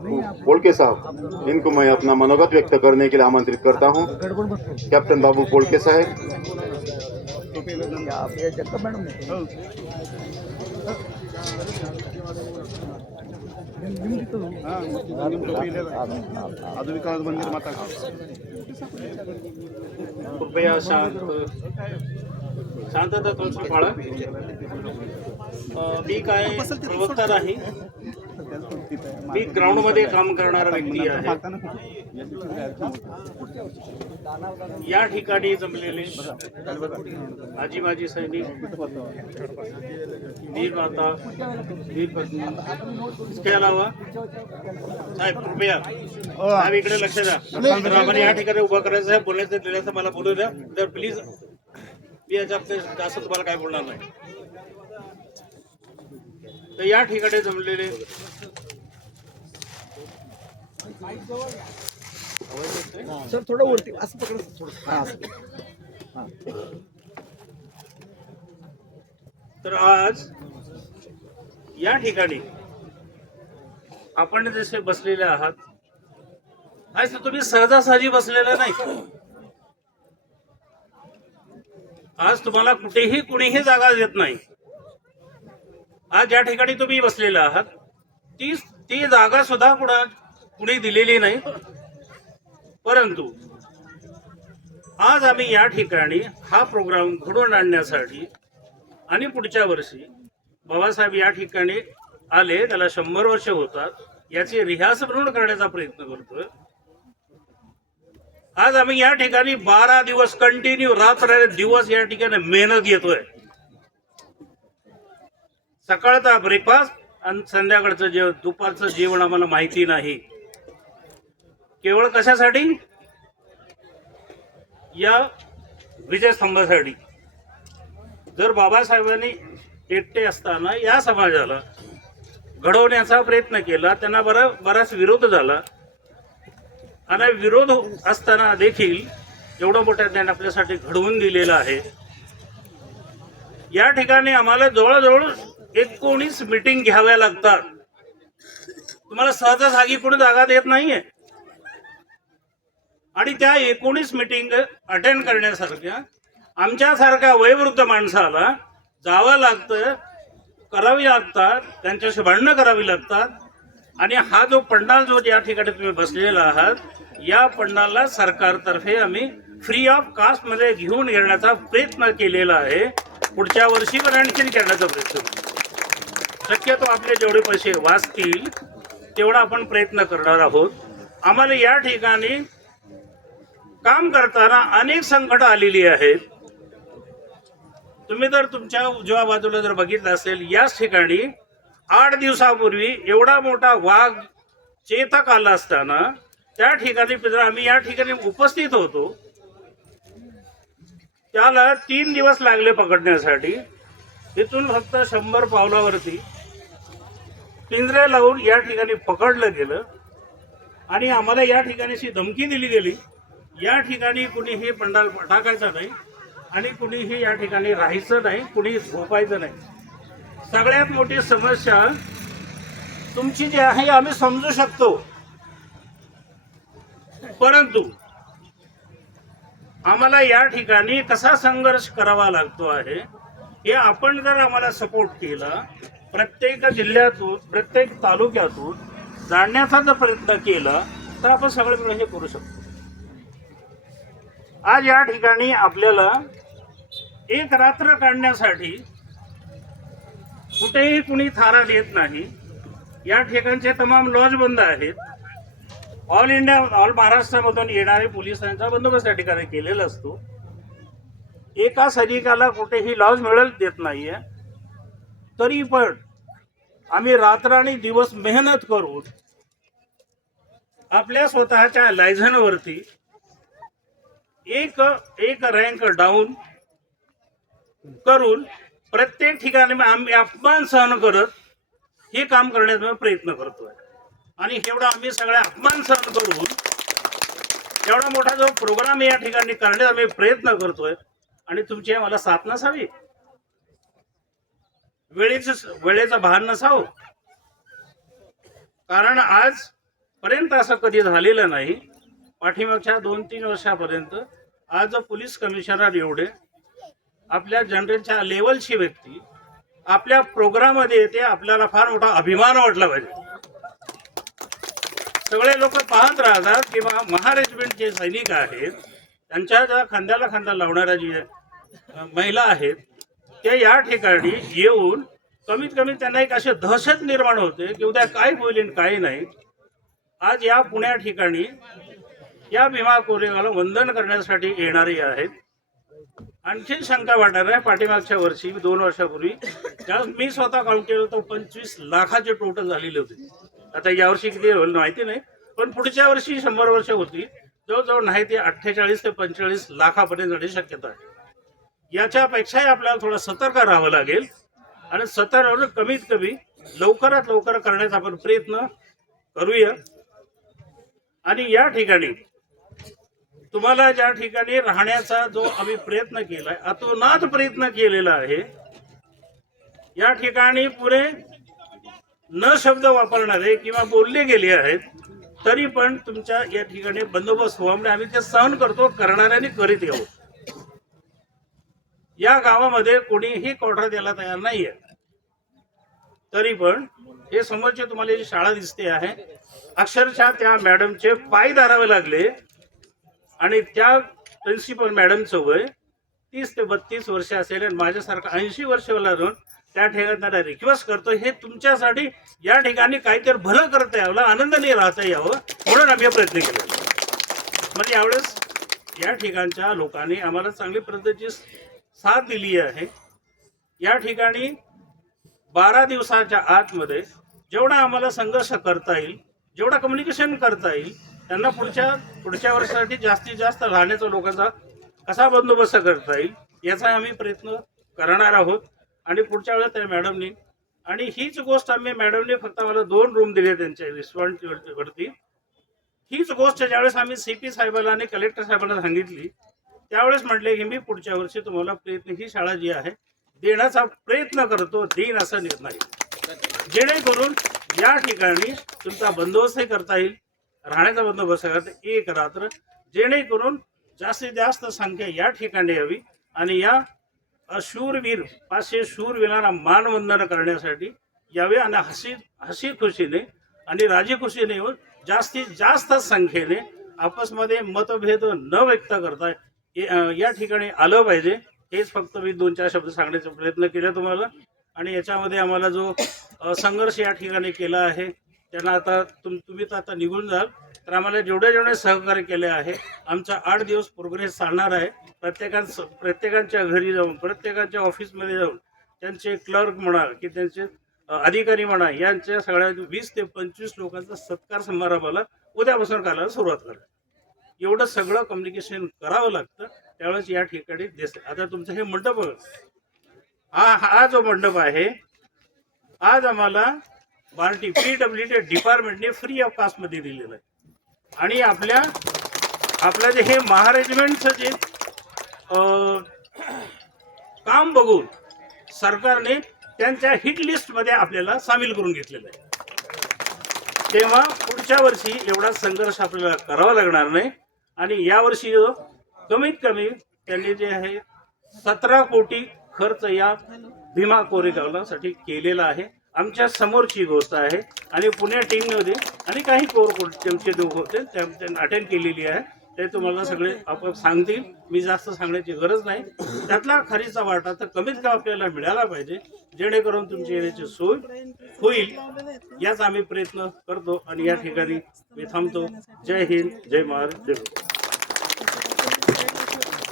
बाबू पोलके साहब, इनको मैं अपना मनोगत व्यक्त करने के लिए आमंत्रित करता हूं। कैप्टन बाबू पोलके साहब। कृपया शांतता तुमची पाळा। मी काय प्रवक्ता नाही, मी ग्राउंड मध्ये काम करणारा व्यक्ती आहे। या ठिकाणी जमलेले आजी माजी सैनिक, वीर माता, वीर पत्नी, इसके अलावा साहेब कृपया साहेब इकडे लक्ष द्या। तर आपण या ठिकाणी उभा करायचं आहे, बोलायचं दिल्याचं मला बोलू द्या। तर प्लीज मी याच्यात जास्त तुम्हाला काय बोलणार नाही। तर या ठिकाणी जमलेले सर थोडं वरती असं पकडा थोडं। तर आज या ठिकाणी आपण जसे बसलेले आहात, आज तुम्ही सहजासहजी बसलेले नाही। आज तुम्हाला कुठेही कुणीही जागा देत नाही। आज या ठिकाणी तुम्ही बसलेले आहात, ती जागा सुद्धा कुणी दिलेली नाही। परंतु आज आम्ही या ठिकाणी हा प्रोग्राम घडवून आणण्यासाठी आणि पुढच्या वर्षी बाबासाहेब या ठिकाणी आले, त्याला 100 वर्ष होतात, याची रिहास म्हणून करण्याचा प्रयत्न करतोय। आज आम्ही या ठिकाणी 12 दिवस कंटिन्यू रात्र दिवस या ठिकाणी मेहनत घेतोय। सकाळचा ब्रेकफास्ट आणि संध्याकाळचं जेवण, दुपारचं जेवण आम्हाला माहिती नाही। केवळ कशासाठी? या विजयस्तंभासाठी। जर बाबासाहेबांनी एकटे असताना या समाजाला घडवण्याचा प्रयत्न केला, त्यांना बराच विरोध झाला, आणि विरोध असताना देखील एवढं मोठं त्यांनी आपल्यासाठी घडवून दिलेलं आहे। या ठिकाणी आम्हाला जवळजवळ 19 मीटिंग घ्याव्या लागतात। तुम्हाला सहजासहजी कोणी जागा देत नाहीये, आणि त्या 19 मीटिंग अटेंड करण्यासारख्या आमच्यासारख्या वयोवृद्ध माणसाला जावं लागतं, करावी लागतात, त्यांच्याशी भांडणं करावी लागतात। आणि हा जो पंडाल जो या ठिकाणी तुम्ही बसलेला आहात, या पंडालला सरकारतर्फे आम्ही फ्री ऑफ कास्ट मध्ये घेऊन येण्याचा प्रयत्न केलेला आहे। पुढच्या वर्षी पण आणखी करण्याचा प्रयत्न करू। शक्यतो आपले जेवढे पैसे वाचतील तेवढा आपण प्रयत्न करणार आहोत। आम्हाला या ठिकाणी काम करताना अनेक संकट आलेली आहेत। तुम्ही जर तुमच्या उजव्या बाजूला जर बघितलं असेल, याच ठिकाणी 8 दिवसापूर्वी एवढा मोठा वाघ चेतक आला असताना त्या ठिकाणी आम्ही या ठिकाणी उपस्थित होतो, त्याला 3 दिवस लागले पकडण्यासाठी। इथून फक्त 100 पावलावरती पिंजरे लावून या ठिकाणी पकडलं गेलं, आणि आम्हाला या ठिकाणी अशी धमकी दिली गेली, या ठिकाणी कुणीही पंडाल टाकायचा नाही आणि कुणीही या ठिकाणी राहायचं नाही, कुणी झोपायचं नाही। सगळ्यात मोठी समस्या तुमची जी आहे आम्ही समजू शकतो, परंतु आम्हाला या ठिकाणी कसा संघर्ष करावा लागतो आहे हे आपण जर आम्हाला सपोर्ट केला, प्रत्येक जिल्ह्यातून प्रत्येक तालुक्यातून जाणण्याचा जर प्रयत्न केला, तर आपण सगळे मिळून हे करू शकतो। आज या ठिकाणी आपल्याला एक रात्र काढण्यासाठी कुठेही कुणी थारा देत नाही। या ठिकाणचे तमाम लॉज बंद आहेत। ऑल महाराष्ट्रामधून येणारे पोलिसांचा बंदोबस्त या ठिकाणी केलेला असतो। एका सैनिकाला कुठेही लॉज मिळेल देत नाहीये, तरी पण आम्ही रात्र आणि दिवस मेहनत करून आपल्या स्वतःच्या लायझनवरती एक रँक डाऊन करून प्रत्येक ठिकाणी आम्ही अपमान सहन करत हे काम करण्याचा प्रयत्न करतोय। आणि एवढा आम्ही सगळे अपमान सहन करून एवढा मोठा जो प्रोग्राम या ठिकाणी करण्याचा आम्ही प्रयत्न करतोय, आणि तुमची मला साथ नसावी, वेळेचं भान नसावं। कारण आज पर्यंत असं कधी झालेलं नाही. पाठीमागच्या 2-3 वर्षापर्यंत आज पोलीस कमिशनर एवढे आपल्या जनरलच्या लेवलची व्यक्ती आपल्या प्रोग्राममध्ये येते, आपल्याला फार मोठा अभिमान वाटला पाहिजे. सगळे लोक पाहत राहतात की महारेजिमेंटचे सैनिक आहेत, त्यांच्या ज्या खांद्याला खांदा लावणाऱ्या जी महिला आहेत त्या या ठिकाणी येऊन कमीत कमी त्यांना एक अशी दहशत निर्माण होते की उद्या काय होईल आणि काय नाही. आज या पुण्या ठिकाणी या भीमा कोरेगावला वंदन करण्यासाठी येणारे आहेत. आणखी शंका वाटणार आहे. पाठीमागच्या वर्षी 2 वर्षापूर्वी त्यावेळेस मी स्वतः काउंट केलं तर 25 लाखाचे टोटल झालेले होते. आता यावर्षी किती होईल माहिती नाही, पण पुढच्या वर्षी 100 वर्ष होती, जवळजवळ नाही ते 48 ते 45 लाखापर्यंत जाण्याची शक्यता आहे. याच्यापेक्षाही आपल्याला थोडं सतर्क राहावं लागेल आणि सतर्क कमीत कमी लवकरात लवकर करण्याचा आपण प्रयत्न करूया. आणि या ठिकाणी तुम्हाला ज्या ठिकाणी राहण्याचा जो आम्ही प्रयत्न केलाय, अतोनात प्रयत्न केलेला आहे, या ठिकाणी पुरे न शब्द वापरणारे किंवा बोलले गेले आहेत, तरी पण तुमच्या या ठिकाणी बंदोबस्त व्हावा म्हणून आम्ही ते सहन करतो, करणाऱ्यांनी करीत येऊ. या गावामध्ये कोणीही क्वार्टर द्यायला तयार नाहीये, तरी पण हे समोरचे तुम्हाला जी शाळा दिसते आहे, अक्षरशः त्या मॅडमचे पाय धरावे लागले आणि त्या प्रिन्सिपल मॅडमचं वय 30 ते 32 वर्ष असेल आणि माझ्यासारखं 80 वर्षाला राहून त्या ठिकाणी रिक्वेस्ट करतो, हे तुमच्यासाठी या ठिकाणी काहीतरी भलं करता यावं, आनंदाने राहता यावं म्हणून आम्ही प्रयत्न केले. म्हणजे यावेळेस या ठिकाणच्या लोकांनी आम्हाला चांगली पद्धतीची साथ दिली आहे. या ठिकाणी 12 दिवसाच्या आतमध्ये जेवढा आम्हाला संघर्ष करता येईल, जेवढा कम्युनिकेशन करता येईल, त्यांना पुढच्या वर्षासाठी जास्तीत जास्त राहण्याचा लोकांचा कसा बंदोबस्त करता येईल याचा आम्ही प्रयत्न करणार आहोत. आणि पुढच्या वेळेस त्या मॅडमनी, आणि हीच गोष्ट आम्ही मॅडमने फक्त आम्हाला 2 रूम दिले त्यांच्या रिस्पॉन्सिबिलिटीवरती, हीच गोष्ट ज्यावेळेस आम्ही CP साहेबांना आणि कलेक्टर साहेबांना सांगितली त्यावेळेस म्हटले की मी पुढच्या वर्षी तुम्हाला प्रयत्न ही शाळा जी आहे देण्याचा प्रयत्न करतो, देईन असं नाही, जेणेकरून या ठिकाणी तुमचा बंदोबस्तही करता येईल, राहण्याचा बंदोबस्त करता एक रात्र, जेणेकरून जास्तीत जास्त संख्या या ठिकाणी यावी आणि या शूरवीर 500 शूरवीरांना मानवंदन करण्यासाठी यावे आणि हसी खुशीने आणि राजी खुशीने येऊन जास्तीत जास्त संख्येने आपसमध्ये मतभेद न व्यक्त करता या ठिकाणी आलं पाहिजे. हेच फक्त मी 2-4 शब्द सांगण्याचा प्रयत्न केला तुम्हाला. आणि याच्यामध्ये आम्हाला जो संघर्ष या ठिकाणी केला आहे त्यांना आता तुम्ही तर आता निघून जाल, तर आम्हाला जेवढे सहकार्य केले आहे, आमचा 8 दिवस प्रोग्रेस चालणार आहे. प्रत्येकाच्या घरी जाऊन, प्रत्येकाच्या ऑफिसमध्ये जाऊन, त्यांचे क्लर्क म्हणा की त्यांचे अधिकारी म्हणा, यांच्या सगळ्या 20 ते 25 लोकांचा सत्कार समारंभाला उद्यापासून करायला सुरुवात करा. एवढं सगळं कम्युनिकेशन करावं लागतं. त्यावेळेस या ठिकाणी दिसते. आता तुमचं हे मंडप, हा जो मंडप आहे, आज आम्हाला बार्टी PWD डिपार्टमेंटने फ्री ऑफ कास्टमध्ये दिलेलं आहे. आणि आपल्या जे हे महारेजिमेंटचं जे काम बघून सरकारने त्यांच्या हिट लिस्टमध्ये आपल्याला सामील करून घेतलेलं आहे. तेव्हा पुढच्या वर्षी एवढा संघर्ष आपल्याला करावा लागणार नाही. आणि यावर्षी कमीत कमी त्यांनी जे आहे 17 कोटी खर्च या भीमा कोरेगावला साठी केलेला आहे. आमच्या समोरची गोष्ट आहे. आणि पुणे टीममध्ये आणि काही कोर टीमचे लोक होते, त्यांनी अटेंड केलेली आहे, ते तुम्हाला सगळे आपोआप सांगतील, मी जास्त सांगण्याची गरज नाही. त्यातला खरीचा वाटा तर कमीत कमी आपल्याला मिळाला पाहिजे, जेणेकरून तुमची येण्याची सोय होईल, याचा आम्ही प्रयत्न करतो. आणि या ठिकाणी मी थांबतो. जय हिंद, जय महाराष्ट्र, जय